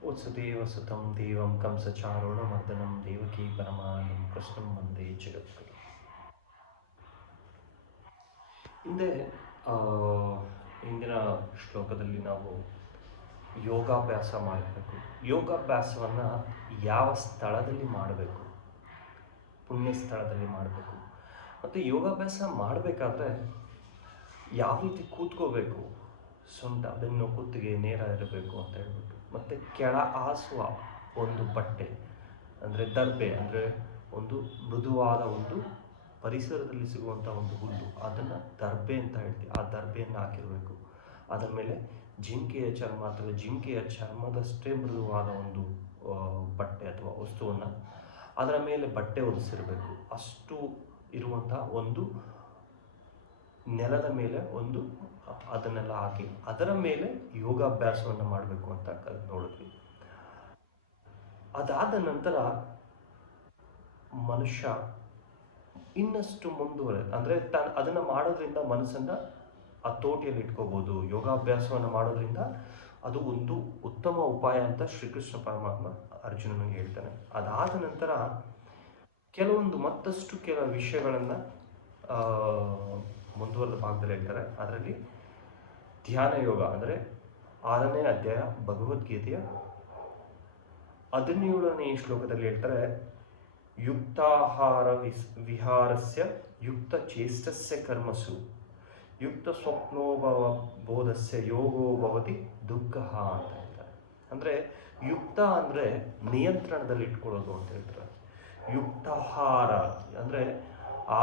ವಸುದೇವ ಸುತಂ ದೇವಂ ಕಂಸಚಾರುಣಮರ್ದನಂ ದೇವಕೀ ಪರಮಾನಂ ಕೃಷ್ಣಂ ವಂದೇ ಜಗದ್ಗುರು. ಹಿಂದಿನ ಶ್ಲೋಕದಲ್ಲಿ ನಾವು ಯೋಗಾಭ್ಯಾಸ ಮಾಡಬೇಕು. ಯೋಗಾಭ್ಯಾಸವನ್ನು ಯಾವ ಸ್ಥಳದಲ್ಲಿ ಮಾಡಬೇಕು? ಪುಣ್ಯ ಸ್ಥಳದಲ್ಲಿ ಮಾಡಬೇಕು. ಮತ್ತು ಯೋಗಾಭ್ಯಾಸ ಮಾಡಬೇಕಾದ್ರೆ ಯಾವ ರೀತಿ ಕೂತ್ಕೋಬೇಕು? ಸೊಂಟ, ಬೆನ್ನು, ಕುತ್ತಿಗೆ ನೇರ ಇರಬೇಕು ಅಂತ ಹೇಳ್ಬಿಟ್ಟು. ಮತ್ತು ಕೆಳ ಹಾಸುವ ಒಂದು ಬಟ್ಟೆ ಅಂದರೆ ದರ್ಬೆ, ಅಂದರೆ ಒಂದು ಮೃದುವಾದ ಒಂದು ಪರಿಸರದಲ್ಲಿ ಸಿಗುವಂಥ ಒಂದು ಹುಲ್ಲು, ಅದನ್ನು ದರ್ಬೆ ಅಂತ ಹೇಳ್ತೀವಿ. ಆ ದರ್ಬೆಯನ್ನು ಹಾಕಿರಬೇಕು. ಅದರ ಮೇಲೆ ಜಿಂಕೆಯ ಚರ್ಮ ಅಥವಾ ಜಿಂಕೆಯ ಚರ್ಮದಷ್ಟೇ ಮೃದುವಾದ ಒಂದು ಬಟ್ಟೆ ಅಥವಾ ವಸ್ತುವನ್ನು ಅದರ ಮೇಲೆ ಬಟ್ಟೆ ಹೊದಿಸಿರಬೇಕು. ಅಷ್ಟು ಇರುವಂಥ ಒಂದು ನೆಲದ ಮೇಲೆ ಒಂದು ಅದನ್ನೆಲ್ಲ ಹಾಕಿ ಅದರ ಮೇಲೆ ಯೋಗಾಭ್ಯಾಸವನ್ನು ಮಾಡಬೇಕು ಅಂತ ನೋಡಿದ್ವಿ. ಅದಾದ ನಂತರ ಮನುಷ್ಯ ಇನ್ನಷ್ಟು ಅಂದರೆ ಅದನ್ನು ಮಾಡೋದ್ರಿಂದ ಮನಸ್ಸನ್ನು ಹತೋಟಿಯಲ್ಲಿ ಇಟ್ಕೋಬೋದು. ಯೋಗಾಭ್ಯಾಸವನ್ನು ಮಾಡೋದ್ರಿಂದ ಅದು ಒಂದು ಉತ್ತಮ ಉಪಾಯ ಅಂತ ಶ್ರೀಕೃಷ್ಣ ಪರಮಾತ್ಮ ಅರ್ಜುನನಿಗೆ ಹೇಳ್ತಾನೆ. ಅದಾದ ನಂತರ ಮತ್ತಷ್ಟು ಕೆಲವು ವಿಷಯಗಳನ್ನು ಮುಂದುವರೆದ ಭಾಗದಲ್ಲಿ ಹೇಳ್ತಾರೆ. ಅದರಲ್ಲಿ ಧ್ಯಾನ ಯೋಗ ಅಂದರೆ 6ನೇ ಅಧ್ಯಾಯ ಭಗವದ್ಗೀತೆಯ 17ನೇ ಶ್ಲೋಕದಲ್ಲಿ ಹೇಳ್ತಾರೆ, ಯುಕ್ತಾಹಾರ ವಿಹಾರಸ್ಯ ಯುಕ್ತ ಚೇಷ್ಟಸ್ಯ ಕರ್ಮಸು ಯುಕ್ತ ಸ್ವಪ್ನೋಭವ ಬೋಧಸ್ಯ ಯೋಗೋ ಭವತಿ ದುಃಖ ಅಂತ ಹೇಳ್ತಾರೆ. ಅಂದರೆ ಯುಕ್ತ ಅಂದರೆ ನಿಯಂತ್ರಣದಲ್ಲಿ ಇಟ್ಕೊಳ್ಳೋದು ಅಂತ ಹೇಳ್ತಾರೆ. ಯುಕ್ತಾಹಾರ ಅಂದರೆ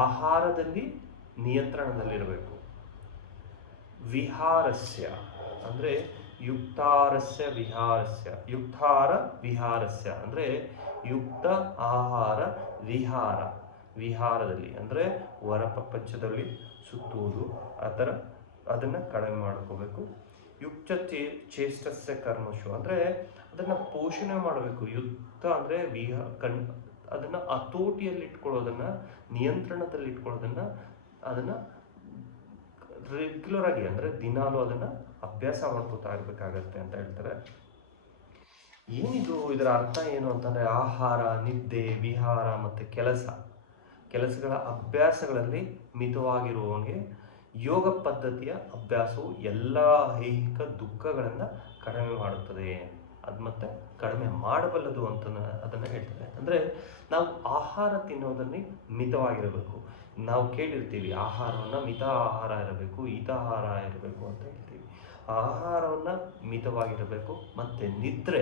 ಆಹಾರದಲ್ಲಿ ನಿಯಂತ್ರಣದಲ್ಲಿರಬೇಕು. ವಿಹಾರಸ್ಯ ಅಂದರೆ ಯುಕ್ತಾರಸ್ಯ ವಿಹಾರಸ್ಯ, ಯುಕ್ತಾರ ವಿಹಾರಸ್ಯ ಅಂದರೆ ಯುಕ್ತ ಆಹಾರ ವಿಹಾರದಲ್ಲಿ ಅಂದರೆ ಹೊರ ಪ್ರಪಂಚದಲ್ಲಿ ಸುತ್ತುವುದು, ಅದನ್ನು ಕಡಿಮೆ ಮಾಡ್ಕೋಬೇಕು. ಯುಕ್ತ ಚೇಷ್ಟಸ್ಯ ಕರ್ಮಶು ಅಂದರೆ ಅದನ್ನು ಪೋಷಣೆ ಮಾಡಬೇಕು. ಯುಕ್ತ ಅಂದರೆ ಅದನ್ನು ಹತೋಟಿಯಲ್ಲಿ ಇಟ್ಕೊಳ್ಳೋದನ್ನು, ನಿಯಂತ್ರಣದಲ್ಲಿ ಇಟ್ಕೊಳ್ಳೋದನ್ನು, ಅದನ್ನು ರೆಗ್ಯುಲರ್ ಆಗಿ ಅಂದರೆ ದಿನಾಲೂ ಅದನ್ನು ಅಭ್ಯಾಸ ಮಾಡ್ಕೋತಾ ಇರಬೇಕಾಗತ್ತೆ ಅಂತ ಹೇಳ್ತಾರೆ. ಇದರ ಅರ್ಥ ಏನು ಅಂತಂದರೆ ಆಹಾರ, ನಿದ್ದೆ, ವಿಹಾರ ಮತ್ತು ಕೆಲಸಗಳ ಅಭ್ಯಾಸಗಳಲ್ಲಿ ಮಿತವಾಗಿರುವವನಿಗೆ ಯೋಗ ಪದ್ಧತಿಯ ಅಭ್ಯಾಸವು ಎಲ್ಲ ಐಹಿಕ ದುಃಖಗಳನ್ನು ಕಡಿಮೆ ಮಾಡುತ್ತದೆ. ಅದು ಮತ್ತೆ ಕಡಿಮೆ ಮಾಡಬಲ್ಲದು ಅಂತ ಅದನ್ನು ಹೇಳ್ತಾರೆ. ಅಂದರೆ ನಾವು ಆಹಾರ ತಿನ್ನೋದನ್ನೇ ಮಿತವಾಗಿರಬೇಕು. ನಾವು ಕೇಳಿರ್ತೀವಿ ಆಹಾರವನ್ನು ಮಿತ ಆಹಾರ ಇರಬೇಕು, ಹಿತಾಹಾರ ಇರಬೇಕು ಅಂತ ಹೇಳ್ತೀವಿ. ಆಹಾರವನ್ನು ಮಿತವಾಗಿರಬೇಕು. ಮತ್ತು ನಿದ್ರೆ,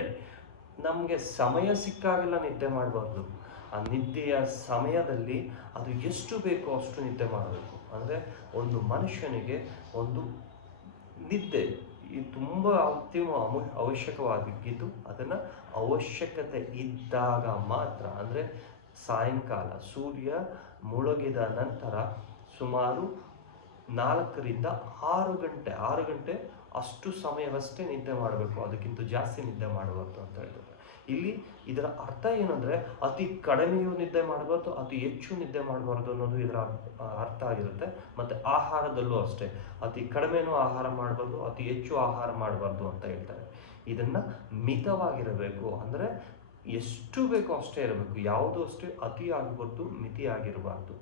ನಮಗೆ ಸಮಯ ಸಿಕ್ಕಾಗೆಲ್ಲ ನಿದ್ದೆ ಮಾಡಬಾರ್ದು. ಆ ನಿದ್ದೆಯ ಸಮಯದಲ್ಲಿ ಅದು ಎಷ್ಟು ಬೇಕೋ ಅಷ್ಟು ನಿದ್ದೆ ಮಾಡಬೇಕು. ಅಂದರೆ ಒಂದು ಮನುಷ್ಯನಿಗೆ ಒಂದು ನಿದ್ದೆ ತುಂಬ ಅವಶ್ಯಕವಾಗಿದ್ದು ಅದನ್ನು ಅವಶ್ಯಕತೆ ಇದ್ದಾಗ ಮಾತ್ರ, ಅಂದರೆ ಸಾಯಂಕಾಲ ಸೂರ್ಯ ಮುಳುಗಿದ ನಂತರ ಸುಮಾರು 4 ರಿಂದ 6 ಗಂಟೆ ಅಷ್ಟು ಸಮಯವಷ್ಟೇ ನಿದ್ದೆ ಮಾಡಬೇಕು. ಅದಕ್ಕಿಂತ ಜಾಸ್ತಿ ನಿದ್ದೆ ಮಾಡಬಾರ್ದು ಅಂತ ಹೇಳ್ತಾರೆ. ಇಲ್ಲಿ ಇದರ ಅರ್ಥ ಏನಂದರೆ ಅತಿ ಕಡಿಮೆಯೂ ನಿದ್ದೆ ಮಾಡಬಾರ್ದು, ಅತಿ ಹೆಚ್ಚು ನಿದ್ದೆ ಮಾಡಬಾರ್ದು ಅನ್ನೋದು ಇದರ ಅರ್ಥ ಆಗಿರುತ್ತೆ. ಮತ್ತು ಆಹಾರದಲ್ಲೂ ಅಷ್ಟೇ, ಅತಿ ಕಡಿಮೆನೂ ಆಹಾರ ಮಾಡಬಾರ್ದು, ಅತಿ ಹೆಚ್ಚು ಆಹಾರ ಮಾಡಬಾರ್ದು ಅಂತ ಹೇಳ್ತಾರೆ. ಇದನ್ನು ಮಿತವಾಗಿರಬೇಕು, ಅಂದರೆ ಎಷ್ಟು ಬೇಕೋ ಅಷ್ಟೇ ಇರಬೇಕು. ಯಾವುದೂ ಅಷ್ಟೇ ಅತಿ ಆಗಬಾರ್ದು, ಮಿತಿ ಆಗಿರಬಾರ್ದು.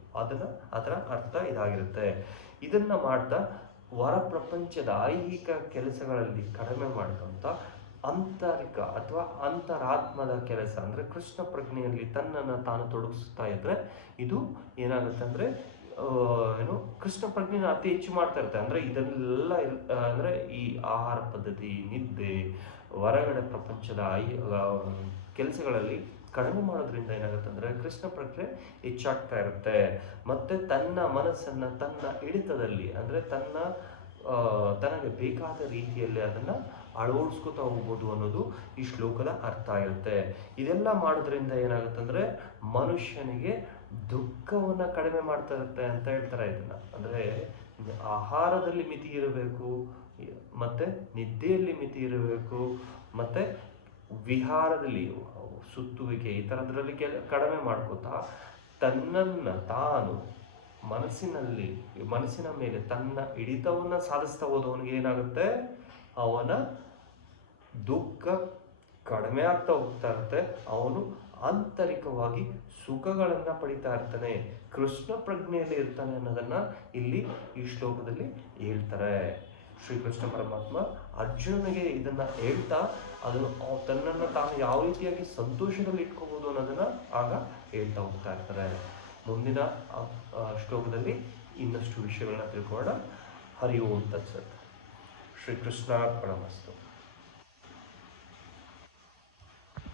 ಅದರ ಅರ್ಥ ಇದಾಗಿರುತ್ತೆ. ಇದನ್ನು ಮಾಡ್ತಾ ಹೊರ ಪ್ರಪಂಚದ ಐಹಿಕ ಕೆಲಸಗಳಲ್ಲಿ ಕಡಿಮೆ ಮಾಡ್ಕೊಂತ ಆಂತರಿಕ ಅಥವಾ ಅಂತರಾತ್ಮದ ಕೆಲಸ ಅಂದರೆ ಕೃಷ್ಣ ಪ್ರಜ್ಞೆಯಲ್ಲಿ ತನ್ನನ್ನು ತಾನು ತೊಡಗಿಸ್ತಾ ಇದ್ದರೆ ಇದು ಏನಾಗುತ್ತೆ ಅಂದರೆ ಕೃಷ್ಣ ಪ್ರಜ್ಞೆನ ಅತಿ ಹೆಚ್ಚು ಮಾಡ್ತಾ ಇರುತ್ತೆ. ಅಂದರೆ ಇದನ್ನೆಲ್ಲ ಅಂದರೆ ಈ ಆಹಾರ ಪದ್ಧತಿ, ನಿದ್ದೆ, ಹೊರಗಡೆ ಪ್ರಪಂಚದ ಕೆಲಸಗಳಲ್ಲಿ ಕಡಿಮೆ ಮಾಡೋದ್ರಿಂದ ಏನಾಗುತ್ತೆ ಅಂದರೆ ಕೃಷ್ಣ ಪ್ರಜ್ಞೆ ಹೆಚ್ಚಾಗ್ತಾ ಇರುತ್ತೆ. ಮತ್ತು ತನ್ನ ಮನಸ್ಸನ್ನು ತನ್ನ ಹಿಡಿತದಲ್ಲಿ ಅಂದರೆ ತನಗೆ ಬೇಕಾದ ರೀತಿಯಲ್ಲಿ ಅದನ್ನು ಅಳವಡಿಸ್ಕೊತಾ ಹೋಗ್ಬೋದು ಅನ್ನೋದು ಈ ಶ್ಲೋಕದ ಅರ್ಥ ಆಗಿರುತ್ತೆ. ಇದೆಲ್ಲ ಮಾಡೋದ್ರಿಂದ ಏನಾಗುತ್ತೆ ಅಂದರೆ ಮನುಷ್ಯನಿಗೆ ದುಃಖವನ್ನು ಕಡಿಮೆ ಮಾಡ್ತಾ ಇರುತ್ತೆ ಅಂತ ಹೇಳ್ತಾರೆ. ಇದನ್ನು ಅಂದರೆ ಆಹಾರದಲ್ಲಿ ಮಿತಿ ಇರಬೇಕು, ಮತ್ತು ನಿದ್ದೆಯಲ್ಲಿ ಮಿತಿ ಇರಬೇಕು, ಮತ್ತು ವಿಹಾರದಲ್ಲಿ ಸುತ್ತುವಿಕೆ ಈ ಥರದ್ರಲ್ಲಿ ಕಡಿಮೆ ಮಾಡ್ಕೋತಾ ತನ್ನನ್ನು ತಾನು ಮನಸ್ಸಿನ ಮೇಲೆ ತನ್ನ ಹಿಡಿತವನ್ನು ಸಾಧಿಸ್ತಾ ಹೋದವನಿಗೆ ಏನಾಗುತ್ತೆ, ಅವನ ದುಃಖ ಕಡಿಮೆ ಆಗ್ತಾ ಹೋಗ್ತಾ ಇರುತ್ತೆ. ಅವನು ಆಂತರಿಕವಾಗಿ ಸುಖಗಳನ್ನು ಪಡಿತಾ ಇರ್ತಾನೆ, ಕೃಷ್ಣ ಪ್ರಜ್ಞೆಯಲ್ಲಿ ಇರ್ತಾನೆ ಅನ್ನೋದನ್ನ ಇಲ್ಲಿ ಈ ಶ್ಲೋಕದಲ್ಲಿ ಹೇಳ್ತಾರೆ. ಶ್ರೀಕೃಷ್ಣ ಪರಮಾತ್ಮ ಅರ್ಜುನನಿಗೆ ಇದನ್ನ ಹೇಳ್ತಾ ಅದನ್ನು ತನ್ನನ್ನು ತಾನು ಯಾವ ರೀತಿಯಾಗಿ ಸಂತೋಷದಲ್ಲಿ ಇಟ್ಕೋಬಹುದು ಅನ್ನೋದನ್ನ ಆಗ ಹೇಳ್ತಾ ಹೋಗ್ತಾ ಇರ್ತಾರೆ. ಮುಂದಿನ ಶ್ಲೋಕದಲ್ಲಿ ಇನ್ನಷ್ಟು ವಿಷಯಗಳನ್ನ ತಿಳ್ಕೊಳ್ಳೋಣ. ಹರಿ ಓಂ ತತ್ಸತ್. ಶ್ರೀಕೃಷ್ಣಾರ್ಪಣಮಸ್ತು.